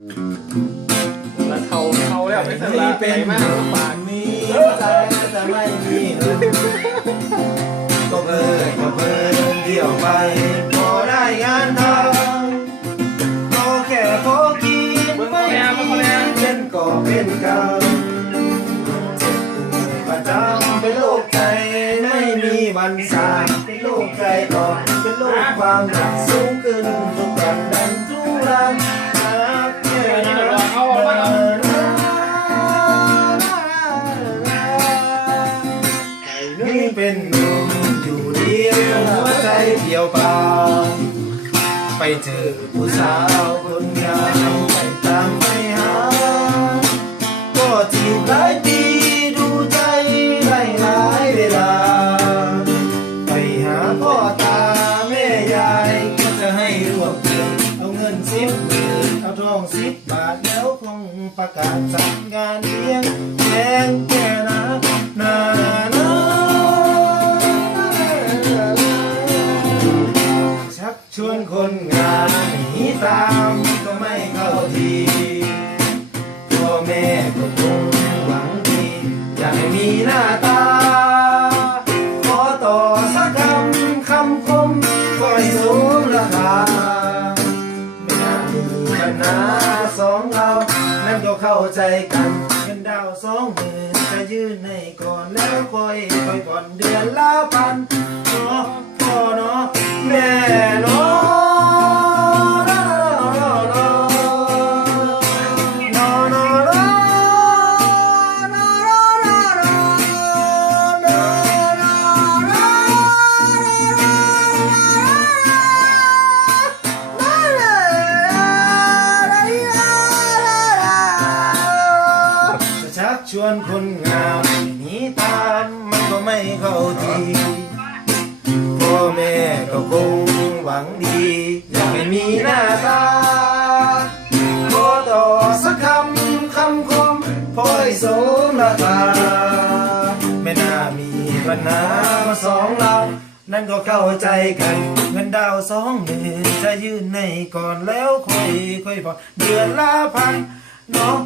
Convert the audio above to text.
แล้วเขาเขาแล้วไม่สนละเป็นมากปากนี้ใจจะไม่มีเงินก็เพิ่นก็เพิ่นเที่ยวไปพอได้งานทำก็แค่พอกินไม่มีเป็นก็เป็นกรรมประจำเป็นโรคใจไม่มีวันสายเป็นโรคใจอ่อนเป็นโรคความดันสู ยู่เดียวหัวใจเดียวเปล่าไปเจอผู้สาวคนงามไปตามไปหา ก็จีบหลายปีดูใจได้หลายเวลา ไปหาพ่อตาแม่ยายก็จะให้รวบเงินเอาเงินสิบหมื่นเอาทองสิบบาทแล้วคงประกาศจัดงานเลี้ยงแกงแก่นะนาานหนีตามก็ไม่เข้าทีพ่อแม่ก็คงหวังดีอยากให้มีหน้าตา ขอต่อสักคำคำคมก็ให้สมราคาไม่น่ามีปัญหาสองเรา นั่นก็เข้าใจกันเงินดาวสองหมื่นจะยื่นให้ก่อนแล้วค่อยค่อยผ่อนเดือนละพันเนาะพ่อเนาะแม่เนาะ ชักชวนคนงามหนีตามมันก็ไม่เข้าทีพ่อแม่ก็คงหวังดีอยากให้มีหน้าตาขอต่อสักคำคำคมพอให้สมราคาไม่น่ามีปัญหามาสองเรานั่นก็เข้าใจกันเงินดาวสองหมื่นจะยื่นในก่อนแล้วค่อยค่อยผ่อเดือนละพันเนาะ